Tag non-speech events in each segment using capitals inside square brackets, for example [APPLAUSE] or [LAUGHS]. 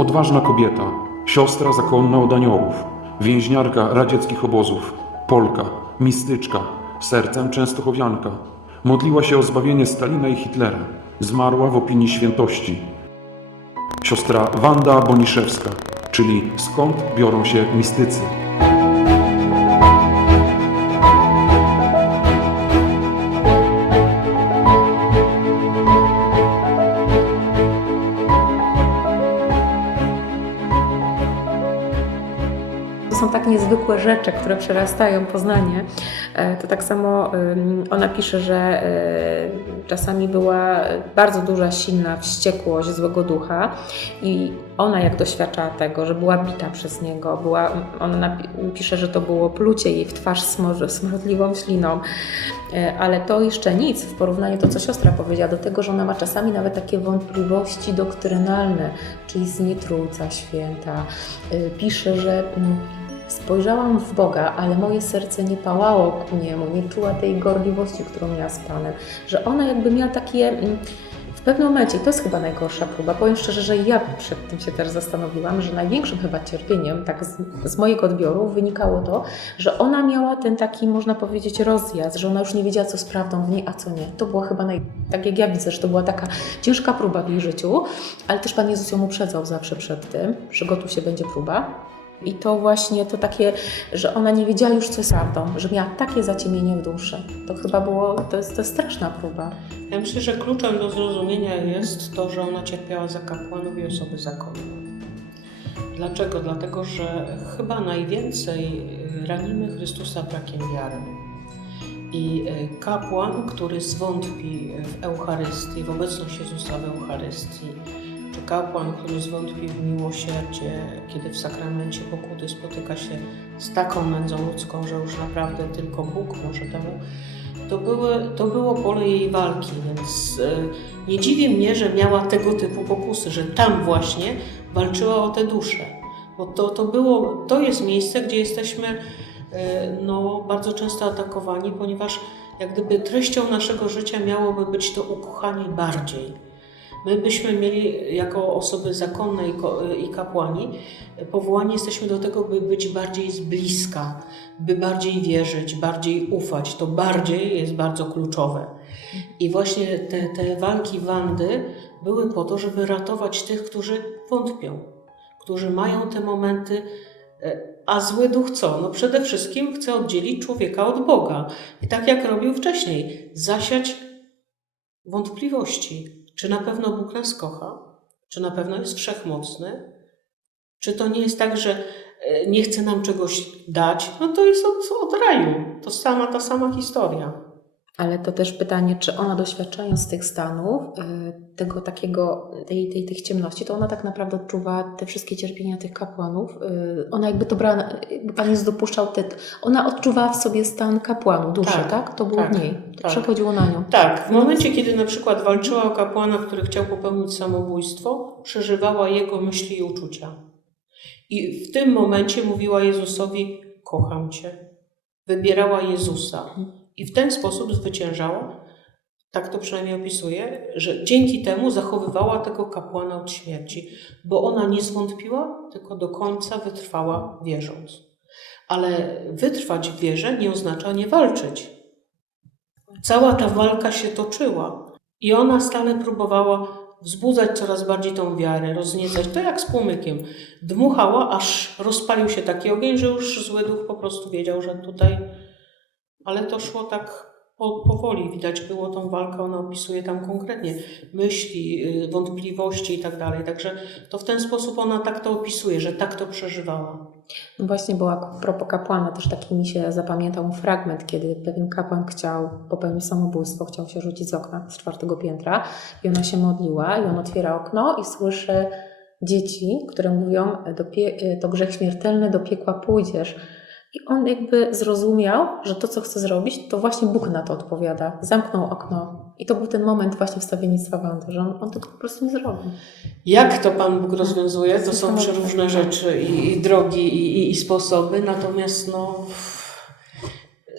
Odważna kobieta, siostra zakonna od aniołów, więźniarka radzieckich obozów, Polka, mistyczka, sercem częstochowianka. Modliła się o zbawienie Stalina i Hitlera. Zmarła w opinii świętości. Siostra Wanda Boniszewska, czyli skąd biorą się mistycy. Rzeczy, które przerastają poznanie. E, To tak samo ona pisze, że e, czasami była bardzo duża, silna wściekłość złego ducha i ona jak doświadczała tego, że była bita przez niego, była, ona pisze, że to było plucie jej w twarz smor- smrodliwą śliną, E, ale to jeszcze nic w porównaniu do to, co siostra powiedziała, do tego, że ona ma czasami nawet takie wątpliwości doktrynalne, czy istnieje Święta. Pisze, że mm, spojrzałam w Boga, ale moje serce nie pałało ku Niemu, nie czuła tej gorliwości, którą miała z Panem, że ona jakby miała takie... mm, w pewnym momencie, to jest chyba najgorsza próba, powiem szczerze, że ja przed tym się też zastanowiłam, że największym chyba cierpieniem, tak z, z mojego wynikało to, że ona miała ten taki, można powiedzieć, rozjazd, że ona już nie wiedziała, co z prawdą w niej, a co nie. To była chyba, naj, tak jak ja widzę, że to była taka ciężka próba w jej życiu, ale też Pan Jezus ją uprzedzał zawsze przed tym, gotów się będzie próba. I to właśnie to takie, że ona nie wiedziała już, co jest prawdą, że miała takie zaciemienie w duszy. To chyba było, to jest, to jest straszna próba. Ja myślę, że kluczem do zrozumienia jest to, że ona cierpiała za kapłanów i osoby zakonne. Dlaczego? Dlatego, że chyba najwięcej y, ranimy Chrystusa brakiem wiary. I y, kapłan, który zwątpi w Eucharystii, w obecność Jezusa w Eucharystii, kapłan, który zwątpi w miłosierdzie, kiedy w sakramencie pokuty spotyka się z taką nędzą ludzką, że już naprawdę tylko Bóg może temu to, były, to było pole jej walki, więc e, nie dziwi mnie, że miała tego typu pokusy, że tam właśnie walczyła o te dusze. Bo to, to, było, to jest miejsce, gdzie jesteśmy e, no, bardzo często atakowani, ponieważ jak gdyby treścią naszego życia miałoby być to ukochanie bardziej. My byśmy mieli jako osoby zakonne i, kapłani powołani jesteśmy do tego, by być bardziej z bliska, by bardziej wierzyć, bardziej ufać. To bardziej jest bardzo kluczowe. I właśnie te, te walki Wandy były po to, żeby ratować tych, którzy wątpią, którzy mają te momenty. e, A zły duch co? No przede wszystkim chce oddzielić człowieka od Boga. I tak jak robił wcześniej, zasiać wątpliwości. Czy na pewno Bóg nas kocha? Czy na pewno jest wszechmocny? Czy to nie jest tak, że e, nie chce nam czegoś dać? No to jest od, od raju. To sama ta sama historia. Ale to też pytanie, czy ona doświadczając tych stanów, y, tego takiego, tej, tej, tych ciemności, to ona tak naprawdę odczuwa te wszystkie cierpienia tych kapłanów. y, Ona jakby to brała, jakby Pan Jezus dopuszczał te, ona odczuwała w sobie stan kapłanu, duszy, tak? Tak, To było tak, w niej, to tak. przechodziło na nią. Tak, w momencie, kiedy na przykład walczyła o kapłana, który chciał popełnić samobójstwo, przeżywała jego myśli i uczucia. I w tym momencie mówiła Jezusowi: Kocham Cię. Wybierała Jezusa. I w ten sposób zwyciężała, tak to przynajmniej opisuje, że dzięki temu zachowywała tego kapłana od śmierci, bo ona nie zwątpiła, tylko do końca wytrwała wierząc. Ale wytrwać w wierze nie oznacza nie walczyć. Cała ta walka się toczyła i ona stale próbowała wzbudzać coraz bardziej tą wiarę, rozniecać. To jak z płomykiem. Dmuchała, aż rozpalił się taki ogień, że już zły duch po prostu wiedział, że tutaj. Ale to szło tak po, powoli. Widać było tą walkę, ona opisuje tam konkretnie myśli, y, wątpliwości i tak dalej. Także to w ten sposób ona tak to opisuje, że tak to przeżywała. No właśnie była a propos kapłana, też taki mi się zapamiętał fragment, kiedy pewien kapłan chciał popełnić samobójstwo, chciał się rzucić z okna z czwartego piętra i ona się modliła i on otwiera okno i słyszy dzieci, które mówią, do pie- to grzech śmiertelny, do piekła pójdziesz. I on jakby zrozumiał, że to, co chce zrobić, to właśnie Bóg na to odpowiada. Zamknął okno. I to był ten moment właśnie wstawiennictwa Wandy, że on, on tego po prostu nie zrobił. Jak to Pan Bóg rozwiązuje, to są przeróżne rzeczy i, i drogi, i, i, sposoby, natomiast no,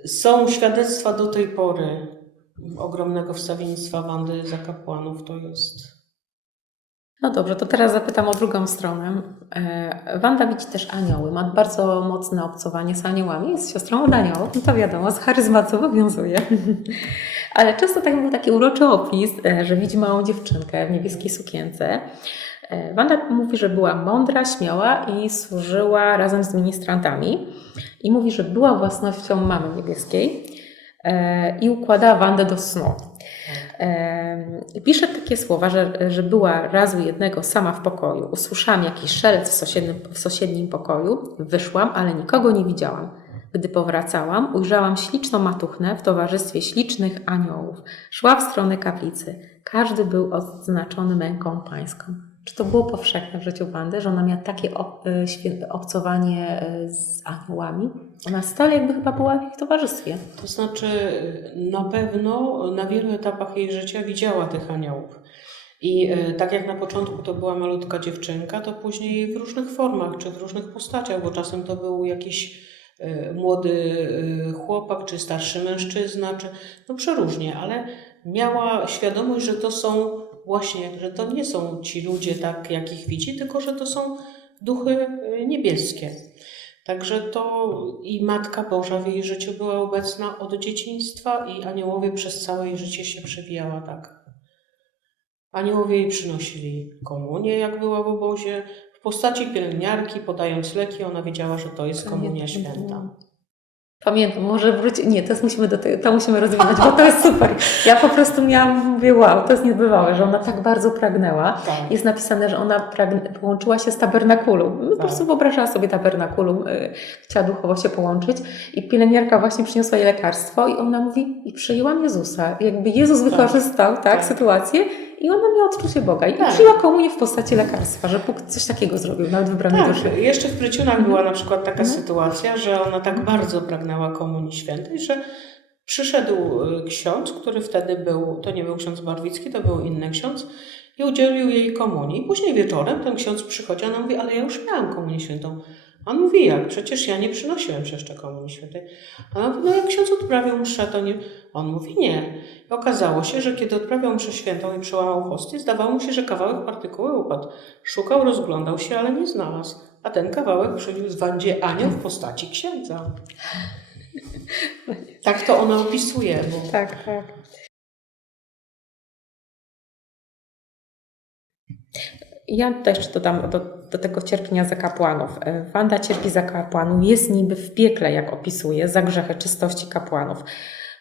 są świadectwa do tej pory ogromnego wstawiennictwa Wandy za kapłanów. To jest No dobrze, to teraz zapytam o drugą stronę. E, Wanda widzi też anioły, ma bardzo mocne obcowanie z aniołami, jest siostrą od aniołów, no to wiadomo, z charyzmatu obowiązuje. [LAUGHS] Ale często tak był taki uroczy opis, e, że widzi małą dziewczynkę w niebieskiej sukience. E, Wanda mówi, że była mądra, śmiała i służyła razem z ministrantami. I mówi, że była własnością mamy niebieskiej i układała Wandę do snu. Pisze takie słowa, że, że była razu jednego sama w pokoju. Usłyszałam jakiś szelest w sąsiednim, w sąsiednim pokoju. Wyszłam, ale nikogo nie widziałam. Gdy powracałam, ujrzałam śliczną matuchnę w towarzystwie ślicznych aniołów. Szła w stronę kaplicy. Każdy był odznaczony męką pańską. Czy to było powszechne w życiu Wandy, że ona miała takie y, obcowanie y, z aniołami? Ona stale jakby chyba była w ich towarzystwie. To znaczy, na pewno na wielu etapach jej życia widziała tych aniołów. I e, tak jak na początku to była malutka dziewczynka, to później w różnych formach czy w różnych postaciach, bo czasem to był jakiś młody chłopak, czy starszy mężczyzna, czy no przeróżnie, ale miała świadomość, że to są właśnie, że to nie są ci ludzie tak, jak ich widzi, tylko że to są duchy e, niebieskie. Także to i Matka Boża w jej życiu była obecna od dzieciństwa i aniołowie przez całe jej życie się przewijała tak. Aniołowie jej przynosili komunię, jak była w obozie, w postaci pielęgniarki, podając leki, ona wiedziała, że to jest komunia święta. Pamiętam, może wrócić. Nie, teraz musimy do tego, to musimy rozwinąć, bo to jest super. Ja po prostu miałam, mówię, wow, to jest niebywałe, że ona tak bardzo pragnęła. Tak. Jest napisane, że ona pragne, połączyła się z tabernakulum. No, po Tak. prostu wyobrażała sobie tabernakulum, y, chciała duchowo się połączyć. I pielęgniarka właśnie przyniosła jej lekarstwo i ona mówi, i przyjęłam Jezusa. Jakby Jezus wykorzystał tak, Tak. sytuację i ona miała odczucie Boga. I Tak. przyjęła komunię w postaci lekarstwa, że Bóg coś takiego zrobił, nawet wybranej duszy. Tak, jeszcze w Pryciunach była na przykład taka Mhm. sytuacja, że ona tak bardzo pragnęła komunii świętej, że przyszedł y, ksiądz, który wtedy był, to nie był ksiądz Barwicki, to był inny ksiądz i udzielił jej komunii. Później wieczorem ten ksiądz przychodzi, ona mówi, ale ja już miałam komunię świętą. On mówi, jak? Przecież ja nie przynosiłem jeszcze komunii świętej. A ona mówi, no jak ksiądz odprawiał mszę, to nie... On mówi, nie. I okazało się, że kiedy odprawiał mszę świętą i przełamał hostię, zdawało mu się, że kawałek partykuły upadł. Szukał, rozglądał się, ale nie znalazł. A ten kawałek przyniósł Wandzie anioł w postaci księdza. [LAUGHS] Tak to ona opisuje. Bo... Tak, tak. Ja jeszcze dodam do, do tego cierpienia za kapłanów. E, Wanda cierpi za kapłanów, jest niby w piekle, jak opisuje, za grzechy czystości kapłanów.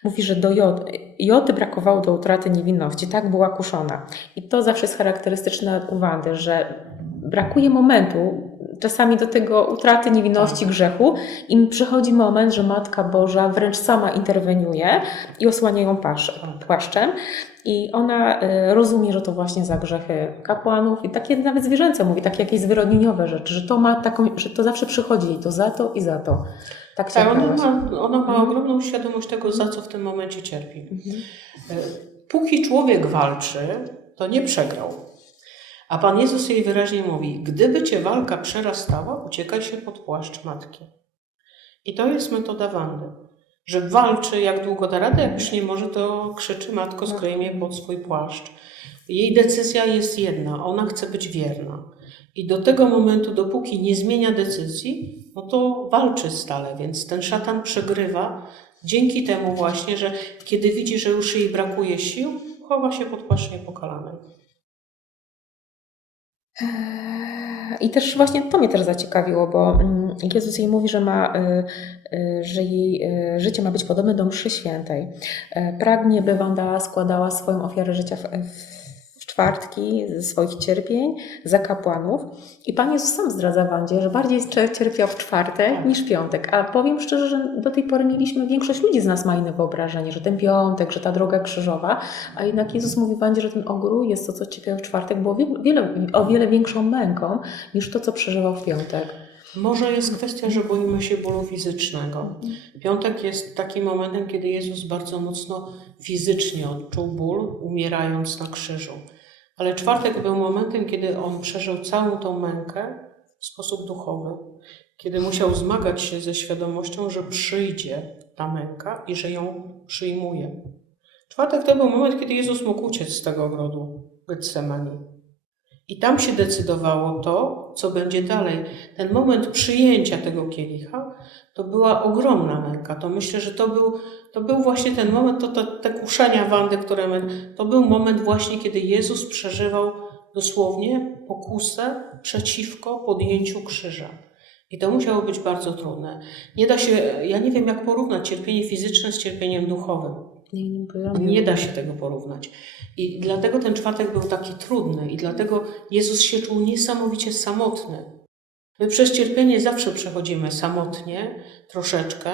Mówi, że do Jody, Jody brakowało do utraty niewinności, tak była kuszona. I to zawsze jest charakterystyczne u Wandy, że brakuje momentu, czasami do tego utraty niewinności grzechu, i przychodzi moment, że Matka Boża wręcz sama interweniuje i osłania ją pasz, płaszczem. I ona y, rozumie, że to właśnie za grzechy kapłanów i takie nawet zwierzęce mówi, takie jakieś zwyrodnieniowe rzeczy, że to ma taką, że to zawsze przychodzi jej to za to i za to. Tak Tak, ona ma, ona ma ogromną świadomość tego, za co w tym momencie cierpi. E, Póki człowiek walczy, to nie przegrał. A Pan Jezus jej wyraźnie mówi: Gdyby cię walka przerastała, uciekaj się pod płaszcz matki. I to jest metoda Wandy. Że walczy jak długo da radę, jak już nie może, to krzyczy matko, skryj mnie pod swój płaszcz. Jej decyzja jest jedna, ona chce być wierna. I do tego momentu, dopóki nie zmienia decyzji, no to walczy stale, więc ten szatan przegrywa dzięki temu właśnie, że kiedy widzi, że już jej brakuje sił, chowa się pod płaszcz niepokalanej. I też właśnie to mnie też zaciekawiło, bo mm, Jezus jej mówi, że, ma, y, y, że jej y, życie ma być podobne do mszy świętej. E, Pragnie, by Wanda składała swoją ofiarę życia w, w czwartki ze swoich cierpień za kapłanów. I Pan Jezus sam zdradza Wandzie, że bardziej cierpiał w czwartek niż w piątek. A powiem szczerze, że do tej pory mieliśmy, większość ludzi z nas ma inne wyobrażenie, że ten piątek, że ta droga krzyżowa, a jednak Jezus mówi Wandzie, że ten ogrój jest to, co cierpiał w czwartek, było wie- wiele, o wiele większą męką niż to, co przeżywał w piątek. Może jest kwestia, że boimy się bólu fizycznego. Piątek jest takim momentem, kiedy Jezus bardzo mocno fizycznie odczuł ból, umierając na krzyżu. Ale czwartek był momentem, kiedy on przeżył całą tą mękę w sposób duchowy, kiedy musiał zmagać się ze świadomością, że przyjdzie ta męka i że ją przyjmuje. Czwartek to był moment, kiedy Jezus mógł uciec z tego ogrodu Getsemani. I tam się decydowało to, co będzie dalej. Ten moment przyjęcia tego kielicha to była ogromna męka. To myślę, że to był, to był właśnie ten moment, to, to, te kuszenia Wandy, które to był moment właśnie, kiedy Jezus przeżywał dosłownie pokusę przeciwko podjęciu krzyża. I to musiało być bardzo trudne. Nie da się, ja nie wiem jak porównać cierpienie fizyczne z cierpieniem duchowym. Nie, nie, Nie da się tego porównać. I dlatego ten czwartek był taki trudny, i dlatego Jezus się czuł niesamowicie samotny. My przez cierpienie zawsze przechodzimy samotnie, troszeczkę,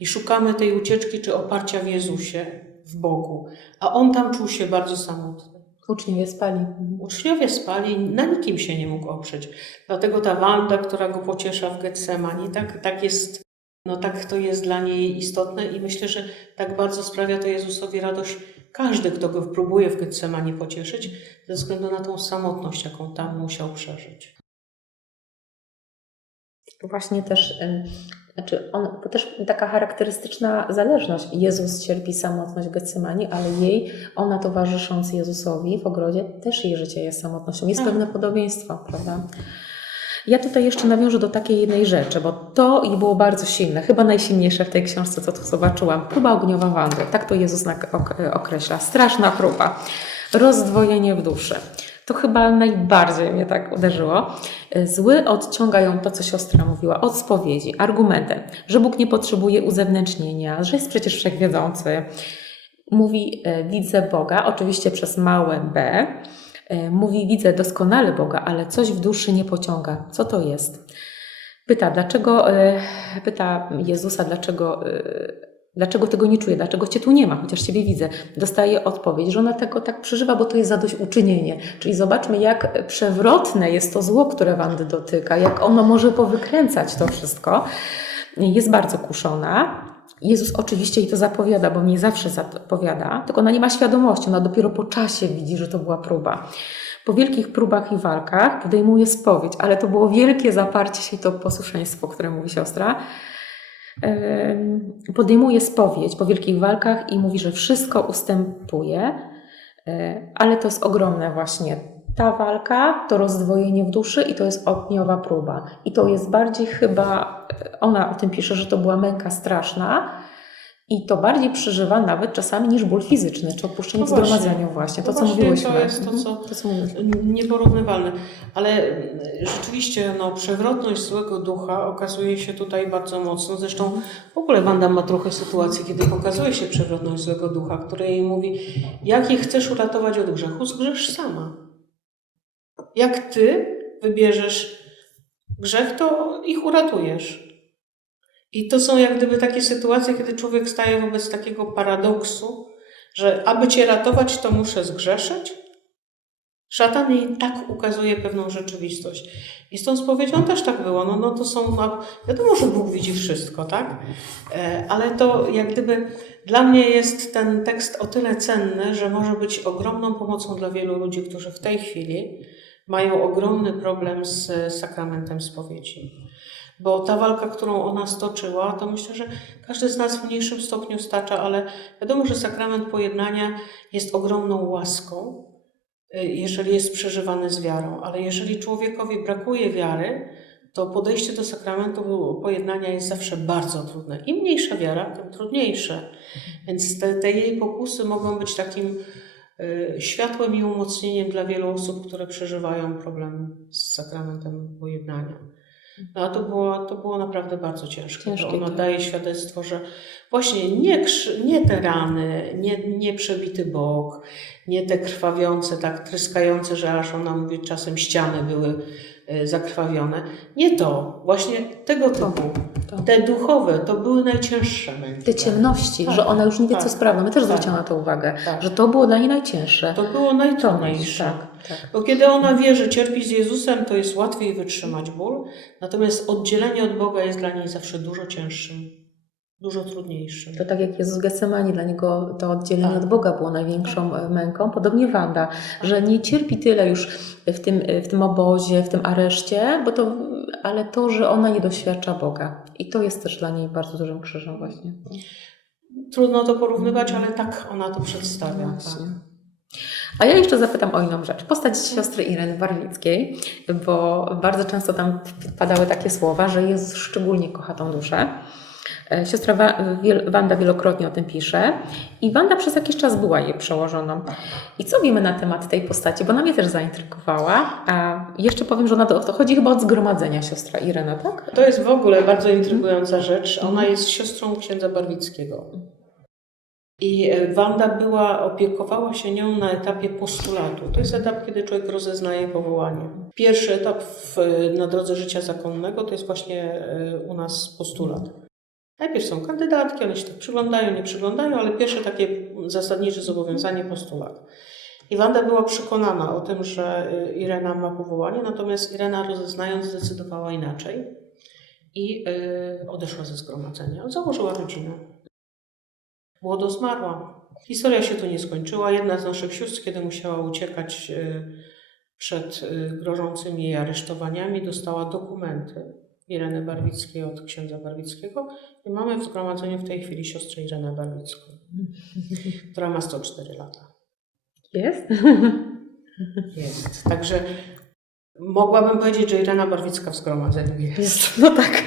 i szukamy tej ucieczki czy oparcia w Jezusie, w Bogu. A on tam czuł się bardzo samotny. Uczniowie spali. Uczniowie spali, na nikim się nie mógł oprzeć. Dlatego ta Wanda, która go pociesza w Getsemani, tak, tak jest, no tak to jest dla niej istotne i myślę, że tak bardzo sprawia to Jezusowi radość każdy, kto go próbuje w Getsemani pocieszyć, ze względu na tą samotność, jaką tam musiał przeżyć. Właśnie też, znaczy on, bo też taka charakterystyczna zależność. Jezus cierpi samotność Getsemani, ale jej, ona towarzysząc Jezusowi w ogrodzie, też jej życie jest samotnością. Jest Tak. pewne podobieństwo, prawda? Ja tutaj jeszcze nawiążę do takiej jednej rzeczy, bo to i było bardzo silne, chyba najsilniejsze w tej książce, co tu zobaczyłam. Próba ogniowa Wandy, tak to Jezus określa. Straszna próba, rozdwojenie w duszy. To chyba najbardziej mnie tak uderzyło. Zły odciągają to, co siostra mówiła, od spowiedzi, argumentem, że Bóg nie potrzebuje uzewnętrznienia, że jest przecież wszechwiedzący. Mówi, e, widzę Boga, oczywiście przez małe b. E, Mówi, widzę doskonale Boga, ale coś w duszy nie pociąga. Co to jest? Pyta, dlaczego, e, pyta Jezusa, dlaczego, dlaczego tego nie czuję, dlaczego Cię tu nie ma, chociaż Ciebie widzę. Dostaje odpowiedź, że ona tego tak przeżywa, bo to jest zadośćuczynienie. Czyli zobaczmy, jak przewrotne jest to zło, które Wandy dotyka, jak ono może powykręcać to wszystko. Jest bardzo kuszona. Jezus oczywiście jej to zapowiada, bo nie zawsze zapowiada, tylko ona nie ma świadomości, ona dopiero po czasie widzi, że to była próba. Po wielkich próbach i walkach podejmuje spowiedź, ale to było wielkie zaparcie się i to posłuszeństwo, o którym mówi siostra. Podejmuje spowiedź po wielkich walkach i mówi, że wszystko ustępuje, e, ale to jest ogromne właśnie. Ta walka to rozdwojenie w duszy i to jest ogniowa próba. I to jest bardziej chyba, ona o tym pisze, że to była męka straszna i to bardziej przeżywa nawet czasami niż ból fizyczny, czy opuszczenie No w zgromadzeniu właśnie. To, No co właśnie, mówiłyśmy. to jest to, co- Mhm, to, co. Nieporównywalne. Ale rzeczywiście no, przewrotność złego ducha okazuje się tutaj bardzo mocno. Zresztą w ogóle Wanda ma trochę sytuacji, kiedy pokazuje się przewrotność złego ducha, który jej mówi, jak je chcesz uratować od grzechu, zgrzesz sama. Jak ty wybierzesz grzech, to ich uratujesz. I to są jak gdyby takie sytuacje, kiedy człowiek staje wobec takiego paradoksu, że aby cię ratować, to muszę zgrzeszyć. Szatan jej tak ukazuje pewną rzeczywistość. I z tą spowiedzią też tak było. No, no to są, no, wiadomo, że Bóg widzi wszystko, tak? E, Ale to jak gdyby dla mnie jest ten tekst o tyle cenny, że może być ogromną pomocą dla wielu ludzi, którzy w tej chwili mają ogromny problem z sakramentem spowiedzi. Bo ta walka, którą ona stoczyła, to myślę, że każdy z nas w mniejszym stopniu stacza, ale wiadomo, że sakrament pojednania jest ogromną łaską, y, jeżeli jest przeżywany z wiarą. Ale jeżeli człowiekowi brakuje wiary, to podejście do sakramentu pojednania jest zawsze bardzo trudne. Im mniejsza wiara, tym trudniejsze. Więc te, te jej pokusy mogą być takim y, światłem i umocnieniem dla wielu osób, które przeżywają problem z sakramentem pojednania. No a to było, to było naprawdę bardzo ciężkie. Ciężkie, ona tak. daje świadectwo, że właśnie nie, nie te rany, nie, nie przebity bok, nie te krwawiące, tak tryskające, że aż ona mówi, czasem ściany były zakrwawione. Nie to, właśnie tego typu. to. Te duchowe to były najcięższe męki. Te ciemności, Tak, że ona już nie wie, tak, co sprawia. My też tak. zwróciłam na to uwagę, Tak. że to było dla niej najcięższe. To było najtrudniejsze. Tak, tak. Bo kiedy ona wie, że cierpi z Jezusem, to jest łatwiej wytrzymać ból, natomiast oddzielenie od Boga jest dla niej zawsze dużo cięższym, dużo trudniejszym. To tak jak Jezus Getsemani, dla niego to oddzielenie Tak. od Boga było największą e, męką. Podobnie Wanda, że nie cierpi tyle już w tym, w tym obozie, w tym areszcie, bo to, ale to, że ona nie doświadcza Boga. I to jest też dla niej bardzo dużym krzyżem właśnie. Trudno to porównywać, ale tak ona to przedstawia. Właśnie. Tak. A ja jeszcze zapytam o inną rzecz. Postać siostry Ireny Warlickiej, bo bardzo często tam padały takie słowa, że Jezus szczególnie kocha tą duszę. E, Siostra Wanda wielokrotnie o tym pisze i Wanda przez jakiś czas była jej przełożoną. I co wiemy na temat tej postaci? Bo ona mnie też zaintrygowała. A jeszcze powiem, że ona to, to chodzi chyba od zgromadzenia siostra Irena, tak? To jest w ogóle bardzo intrygująca rzecz. Ona jest siostrą księdza Barwickiego. I e, Wanda była, opiekowała się nią na etapie postulatu. To jest etap, kiedy człowiek rozeznaje powołanie. Pierwszy etap w, na drodze życia zakonnego to jest właśnie e, u nas postulat. Najpierw są kandydatki, one się tak przyglądają, nie przyglądają, ale pierwsze takie zasadnicze zobowiązanie postulat. I Wanda była przekonana o tym, że y, Irena ma powołanie, natomiast Irena rozeznając zdecydowała inaczej i y, odeszła ze zgromadzenia. Założyła rodzinę. Młodo zmarła. Historia się tu nie skończyła. Jedna z naszych sióstr, kiedy musiała uciekać y, przed grożącymi jej aresztowaniami, dostała dokumenty Ireny Barwickiej od księdza Barwickiego i mamy w zgromadzeniu w tej chwili siostrę Irenę Barwicką, [LAUGHS] która ma 104 lata. Jest? [LAUGHS] Jest. Także mogłabym powiedzieć, że Irena Barwicka w zgromadzeniu jest. Jest, no tak.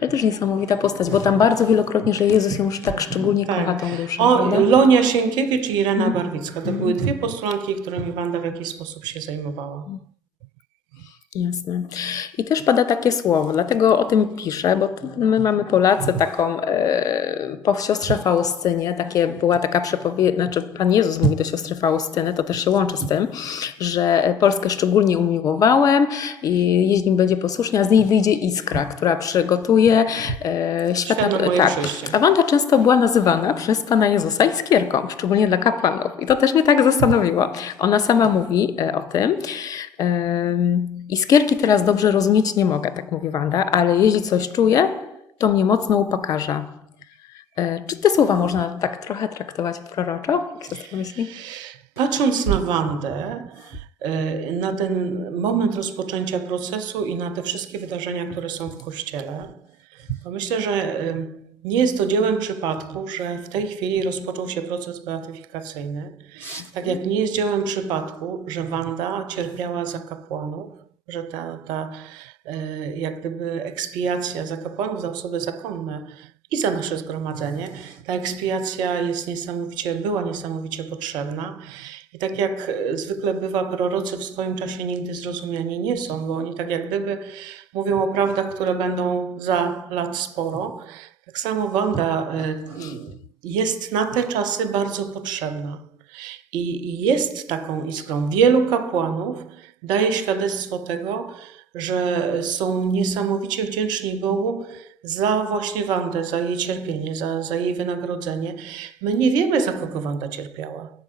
Ale też niesamowita postać, bo tam bardzo wielokrotnie, że Jezus ją już tak szczególnie Tak. kocha tą duszę. O, prawda? Lonia Sienkiewicz i Irena Barwicka. To były dwie postulantki, którymi Wanda w jakiś sposób się zajmowała. Jasne. I też pada takie słowo, dlatego o tym piszę, bo my mamy Polacy taką, e, po siostrze Faustynie, takie, była taka przepowiedź, znaczy Pan Jezus mówi do siostry Faustyny, to też się łączy z tym, że Polskę szczególnie umiłowałem i jeśli będzie posłuszna, z niej wyjdzie iskra, która przygotuje e, świat. Tak. przyjście. A Wanda często była nazywana przez Pana Jezusa iskierką, szczególnie dla kapłanów. I to też mnie tak zastanowiło. Ona sama mówi e, o tym. Iskierki teraz dobrze rozumieć nie mogę, tak mówi Wanda, ale jeśli coś czuję, to mnie mocno upokarza. E, Czy te słowa można tak trochę traktować proroczo? Jak siostra myśli? Patrząc na Wandę, y, na ten moment rozpoczęcia procesu i na te wszystkie wydarzenia, które są w Kościele, to myślę, że nie jest to dziełem przypadku, że w tej chwili rozpoczął się proces beatyfikacyjny. Tak jak nie jest dziełem przypadku, że Wanda cierpiała za kapłanów, że ta, ta y, jak gdyby ekspiacja za kapłanów, za osoby zakonne i za nasze zgromadzenie, ta ekspiacja jest niesamowicie, była niesamowicie potrzebna. I tak jak e, zwykle bywa, prorocy w swoim czasie nigdy zrozumiani nie są, bo oni tak jak gdyby mówią o prawdach, które będą za lat sporo. Tak samo Wanda e, jest na te czasy bardzo potrzebna. I jest taką iskrą. Wielu kapłanów daje świadectwo tego, że są niesamowicie wdzięczni Bogu za właśnie Wandę, za jej cierpienie, za, za jej wynagrodzenie. My nie wiemy, za kogo Wanda cierpiała.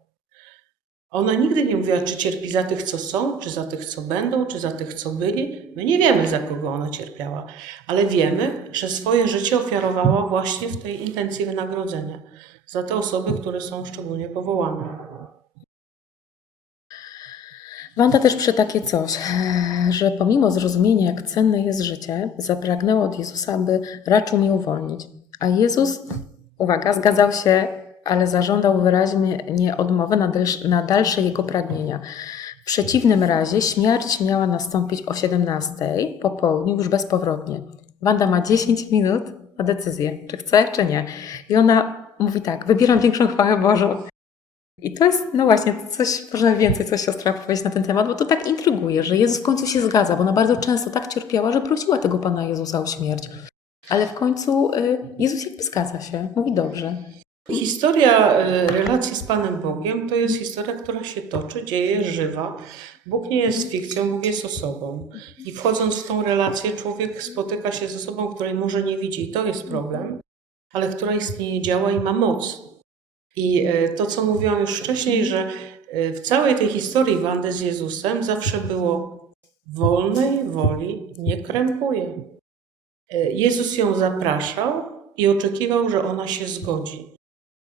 Ona nigdy nie mówiła, czy cierpi za tych, co są, czy za tych, co będą, czy za tych, co byli. My nie wiemy, za kogo ona cierpiała, ale wiemy, że swoje życie ofiarowała właśnie w tej intencji wynagrodzenia za te osoby, które są szczególnie powołane. Wanda też przy takie coś, że pomimo zrozumienia, jak cenne jest życie, zapragnęła od Jezusa, aby raczył mnie uwolnić. A Jezus, uwaga, zgadzał się, ale zażądał wyraźnie odmowę na dalsze, na dalsze jego pragnienia. W przeciwnym razie śmierć miała nastąpić o 17 po południu już bezpowrotnie. Wanda ma 10 minut na decyzję, czy chce, czy nie. I ona mówi tak, wybieram większą chwałę Bożą. I to jest, no właśnie, coś, można więcej coś siostra powiedzieć na ten temat, bo to tak intryguje, że Jezus w końcu się zgadza, bo ona bardzo często tak cierpiała, że prosiła tego Pana Jezusa o śmierć. Ale w końcu y, Jezus jakby zgadza się, mówi dobrze. Historia e, relacji z Panem Bogiem to jest historia, która się toczy, dzieje, żywa. Bóg nie jest fikcją, Bóg jest osobą. I wchodząc w tą relację, człowiek spotyka się z osobą, której może nie widzi, i to jest problem, ale która istnieje, działa i ma moc. I e, to, co mówiłam już wcześniej, że e, w całej tej historii Wandy z Jezusem zawsze było wolnej woli nie krępuje. Jezus ją zapraszał i oczekiwał, że ona się zgodzi.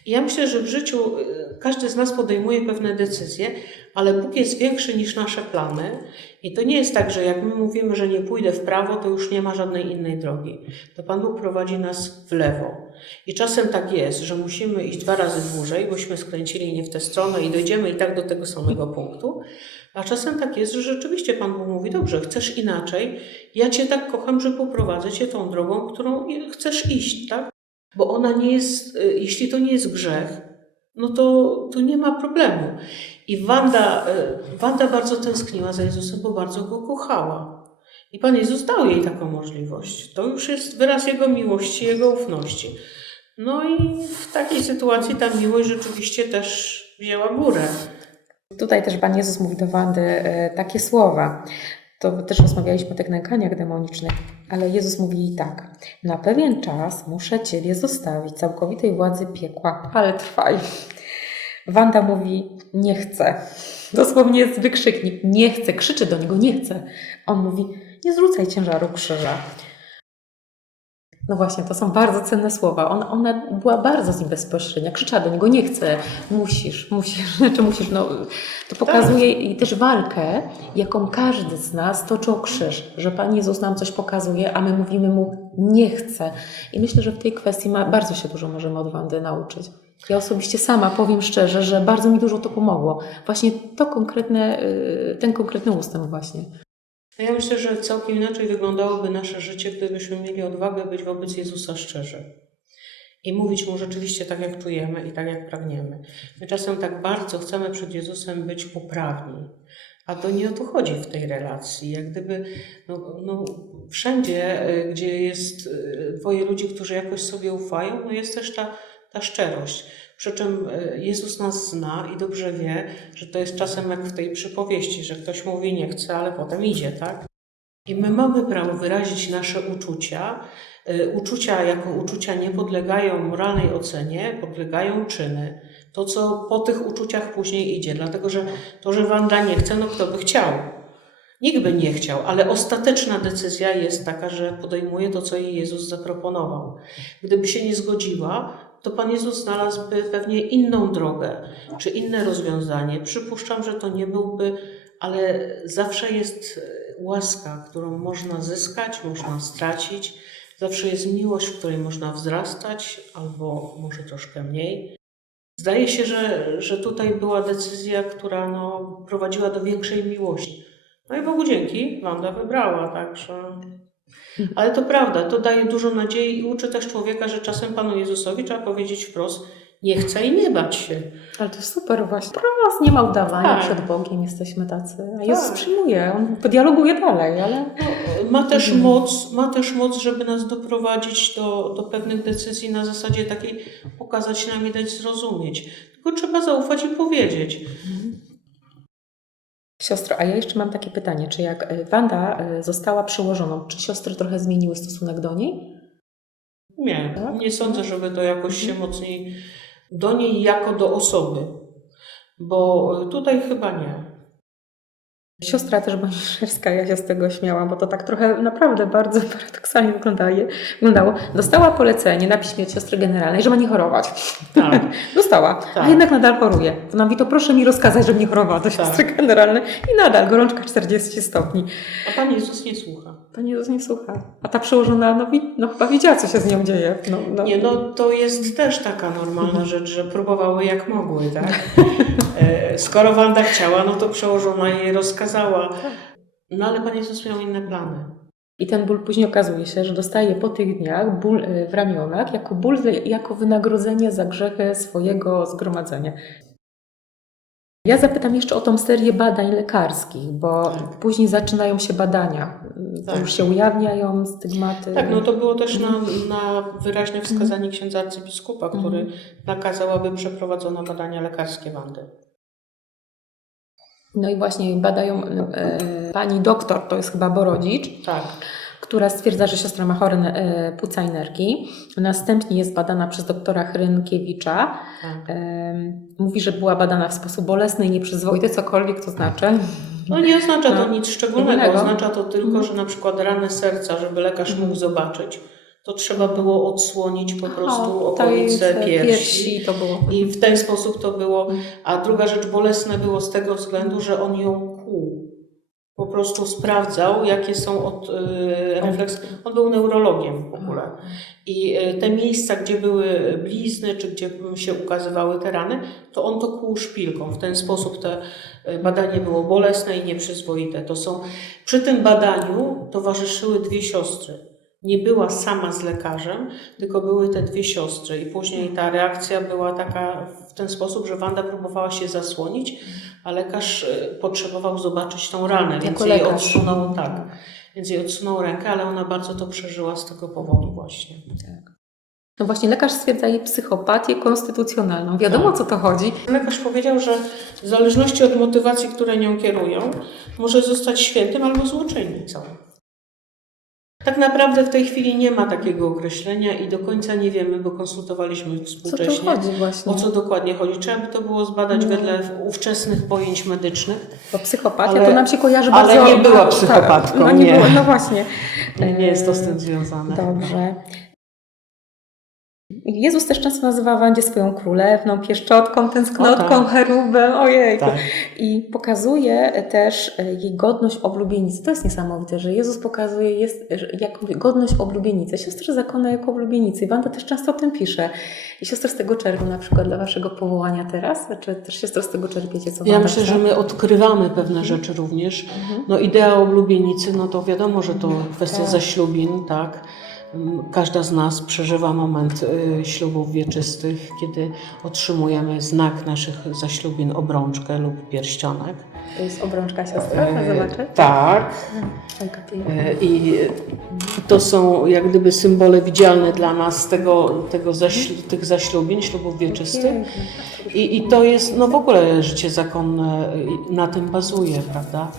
Ja myślę, że w życiu y, każdy z nas podejmuje pewne decyzje, ale Bóg jest większy niż nasze plany. I to nie jest tak, że jak my mówimy, że nie pójdę w prawo, to już nie ma żadnej innej drogi. To Pan Bóg prowadzi nas w lewo. I czasem tak jest, że musimy iść dwa razy dłużej, bośmy skręcili nie w tę stronę i dojdziemy i tak do tego samego punktu. A czasem tak jest, że rzeczywiście Pan Bóg mówi, dobrze, chcesz inaczej, ja Cię tak kocham, że poprowadzę Cię tą drogą, którą chcesz iść, tak? Bo ona nie jest, y, jeśli to nie jest grzech, no to, to nie ma problemu. I Wanda, y, Wanda bardzo tęskniła za Jezusem, bo bardzo go kochała. I Pan Jezus dał jej taką możliwość. To już jest wyraz Jego miłości, Jego ufności. No i w takiej sytuacji ta miłość rzeczywiście też wzięła górę. Tutaj też Pan Jezus mówi do Wandy e, takie słowa. To też rozmawialiśmy o tych nękaniach demonicznych, ale Jezus mówi tak. Na pewien czas muszę Ciebie zostawić całkowitej władzy piekła, ale trwaj. Wanda mówi, nie chcę. Dosłownie jest wykrzyknik, nie chcę. Krzyczy do niego, nie chcę. On mówi, nie zrzucaj ciężaru krzyża. No właśnie, to są bardzo cenne słowa. On, ona była bardzo z nim bezpośrednia. Krzyczała do niego, nie chcę, musisz, musisz, [LAUGHS] czy musisz. No, to pokazuje i też walkę, jaką każdy z nas toczy o krzyż, że Pan Jezus nam coś pokazuje, a my mówimy Mu, nie chcę. I myślę, że w tej kwestii ma, bardzo się dużo możemy od Wandy nauczyć. Ja osobiście sama powiem szczerze, że bardzo mi dużo to pomogło. Właśnie to konkretne, y, ten konkretny ustęp właśnie. Ja myślę, że całkiem inaczej wyglądałoby nasze życie, gdybyśmy mieli odwagę być wobec Jezusa szczerzy. I mówić Mu rzeczywiście tak, jak czujemy i tak, jak pragniemy. My czasem tak bardzo chcemy przed Jezusem być poprawni, a to nie o to chodzi w tej relacji. Jak gdyby no, no, wszędzie, y, gdzie jest y, dwoje ludzi, którzy jakoś sobie ufają, no jest też ta, ta szczerość. Przy czym y, Jezus nas zna i dobrze wie, że to jest czasem jak w tej przypowieści, że ktoś mówi nie chce, ale potem idzie, tak? I my mamy prawo wyrazić nasze uczucia. Y, Uczucia jako uczucia nie podlegają moralnej ocenie, podlegają czyny. To, co po tych uczuciach później idzie, dlatego że to, że Wanda nie chce, no kto by chciał? Nikt by nie chciał, ale ostateczna decyzja jest taka, że podejmuje to, co jej Jezus zaproponował. Gdyby się nie zgodziła, to Pan Jezus znalazłby pewnie inną drogę czy inne rozwiązanie. Przypuszczam, że to nie byłby, ale zawsze jest e, łaska, którą można zyskać, można stracić. Zawsze jest miłość, w której można wzrastać, albo może troszkę mniej. Zdaje się, że, że tutaj była decyzja, która no, prowadziła do większej miłości. No i Bogu dzięki, Wanda wybrała, także. Ale to prawda, to daje dużo nadziei i uczy też człowieka, że czasem Panu Jezusowi trzeba powiedzieć wprost, nie chcę i nie bać się. Ale to super właśnie. Prost, nie ma udawania Tak. przed Bogiem, jesteśmy tacy. A Jezus Tak. przyjmuje, On podialoguje dalej, ale... No, ma też moc, ma też moc, żeby nas doprowadzić do, do pewnych decyzji na zasadzie takiej, pokazać nam i dać zrozumieć. Tylko trzeba zaufać i powiedzieć. Siostro, a ja jeszcze mam takie pytanie, czy jak y, Wanda y, została przełożoną, czy siostry trochę zmieniły stosunek do niej? Nie, Tak? nie sądzę, żeby to jakoś się mocniej do niej jako do osoby, bo tutaj chyba nie. Siostra też Boniszewska, ja się z tego śmiałam, bo to tak trochę naprawdę bardzo [LAUGHS] paradoksalnie wyglądało. Dostała polecenie na piśmie od siostry generalnej, że ma nie chorować. Tak. [LAUGHS] Dostała, a Tak. jednak nadal choruje. To ona mówi, to proszę mi rozkazać, żebym nie chorowała do Tak. siostry generalnej. I nadal gorączka 40 stopni. A Pan Jezus nie słucha. Pan Jezus nie słucha. A ta przełożona, no, no chyba wiedziała, co się z nią dzieje. No, no. Nie, no to jest też taka normalna rzecz, że próbowały jak mogły, tak? [LAUGHS] E, Skoro Wanda chciała, no to przełożona jej rozkazała. No ale Pan Jezus miał inne plany. I ten ból później okazuje się, że dostaje po tych dniach ból y, w ramionach jako ból, jako wynagrodzenie za grzechy swojego zgromadzenia. Ja zapytam jeszcze o tą serię badań lekarskich, bo Tak. później zaczynają się badania. Tak. już się ujawniają stygmaty. Tak, no to było też na, na wyraźne wskazanie księdza arcybiskupa, który Mhm. nakazał, aby przeprowadzono badania lekarskie Wandy. No i właśnie badają e, pani doktor, to jest chyba Borodzicz, Tak, która stwierdza, że siostra ma chore e, płuca i nerki. Następnie jest badana przez doktora Hrynkiewicza. tak. Em, Mówi, że była badana w sposób bolesny i nieprzyzwoity, cokolwiek to znaczy. No nie oznacza to No. nic szczególnego, oznacza to tylko, Mhm. że na przykład rany serca, żeby lekarz mógł zobaczyć, to trzeba było odsłonić po prostu Aha, okolice piersi. było. I w ten sposób to było. A druga rzecz bolesne było z tego względu, że on ją. Po prostu sprawdzał, jakie są od, y, refleksy. On był neurologiem w ogóle. I y, te miejsca, gdzie były blizny, czy gdzie się ukazywały te rany, to on to kłuł szpilką. W ten sposób te y, badanie było bolesne i nieprzyzwoite. To są, przy tym badaniu towarzyszyły dwie siostry. Nie była sama z lekarzem, tylko były te dwie siostry. I później ta reakcja była taka w ten sposób, że Wanda próbowała się zasłonić, a lekarz y, potrzebował zobaczyć tą ranę, więc Jako jej lekarz. odsunął tak. Więc jej odsunął rękę, ale ona bardzo to przeżyła z tego powodu właśnie. No właśnie, lekarz stwierdza jej psychopatię konstytucjonalną. Wiadomo, Tak. co to chodzi. Lekarz powiedział, że w zależności od motywacji, które nią kierują, może zostać świętym albo złoczyńcą. Tak naprawdę w tej chwili nie ma takiego określenia i do końca nie wiemy, bo konsultowaliśmy Co to współcześnie. chodzi właśnie? O co dokładnie chodzi? Trzeba by to było zbadać No. wedle ówczesnych pojęć medycznych. Bo psychopatia Ale- to nam się kojarzy ale bardzo... nie była tak, psychopatką, No nie, nie. Było, no właśnie. Nie, jest to z tym związane. Dobrze. Jezus też często nazywa Wandzie swoją królewną, pieszczotką, tęsknotką, O tak. cherubem, ojej. Tak. I pokazuje też e, jej godność oblubienicy. To jest niesamowite, że Jezus pokazuje jest, że jako godność oblubienicy. Siostry zakona jako oblubienicy. I Wanda też często o tym pisze. I siostry z tego czerpią na przykład dla waszego powołania teraz? Czy też siostry z tego czerpiecie? Co Ja myślę, chce? że my odkrywamy pewne rzeczy również. Mhm. No idea oblubienicy, no to wiadomo, że to kwestia Tak. zaślubin, tak. Każda z nas przeżywa moment y, ślubów wieczystych, kiedy otrzymujemy znak naszych zaślubin, obrączkę lub pierścionek. To jest obrączka siostra, E, zobaczę. Tak. Piękna. E, I to są jak gdyby symbole widzialne dla nas tego, tego zaśl- tych zaślubin, ślubów wieczystych. Piękna. I, I to jest, no w ogóle życie zakonne y, na tym bazuje, prawda?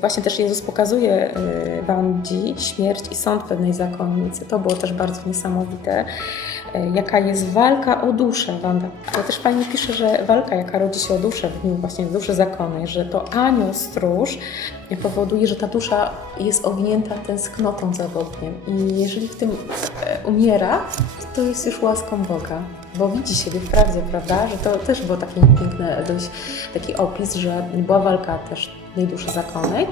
Właśnie też Jezus pokazuje y, Wandzi śmierć i sąd pewnej zakonnicy. To było też bardzo niesamowite. Y, Jaka jest walka o duszę, Wanda. To też Pani pisze, że walka, jaka rodzi się o duszę, w nim właśnie w duszy zakonnej, że to anioł stróż powoduje, że ta dusza jest owinięta tęsknotą za Bogiem. I jeżeli w tym e, umiera, to jest już łaską Boga. Bo widzi siebie w prawdzie, prawda? Że to też było taki piękny dość taki opis, że była walka też tej duszy zakonnej.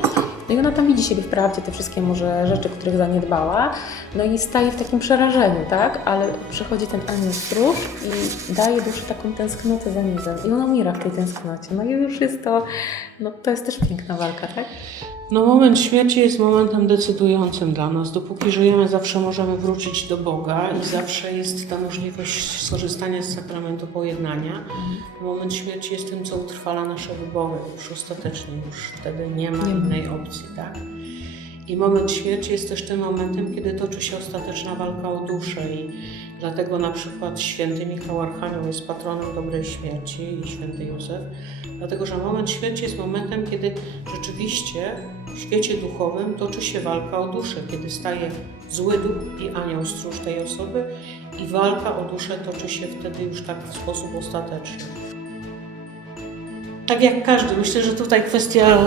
No i ona tam widzi siebie w prawdzie, te wszystkie może rzeczy, których zaniedbała. No i staje w takim przerażeniu, tak? Ale przychodzi ten anioł stróż i daje duszy taką tęsknotę za nizem. I ona umiera w tej tęsknocie. No i już jest to, no to jest też piękna walka, tak? No moment śmierci jest momentem decydującym dla nas. Dopóki żyjemy, zawsze możemy wrócić do Boga i zawsze jest ta możliwość skorzystania z sakramentu pojednania. Moment śmierci jest tym, co utrwala nasze wybory już ostatecznie, już wtedy nie ma innej opcji, tak? I moment śmierci jest też tym momentem, kiedy toczy się ostateczna walka o duszę i dlatego na przykład święty Michał Archanioł jest patronem dobrej śmierci i święty Józef, dlatego że moment śmierci jest momentem, kiedy rzeczywiście w świecie duchowym toczy się walka o duszę, kiedy staje zły duch i anioł stróż tej osoby i walka o duszę toczy się wtedy już tak w sposób ostateczny. Tak jak każdy, myślę, że tutaj kwestia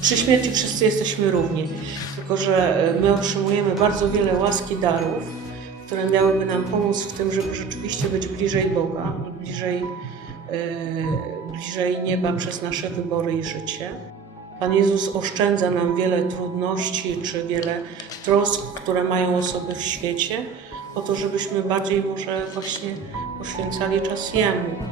przy śmierci wszyscy jesteśmy równi, tylko że my otrzymujemy bardzo wiele łaski darów, które miałyby nam pomóc w tym, żeby rzeczywiście być bliżej Boga i bliżej, e, bliżej nieba przez nasze wybory i życie. Pan Jezus oszczędza nam wiele trudności czy wiele trosk, które mają osoby w świecie, po to, żebyśmy bardziej może właśnie poświęcali czas Jemu.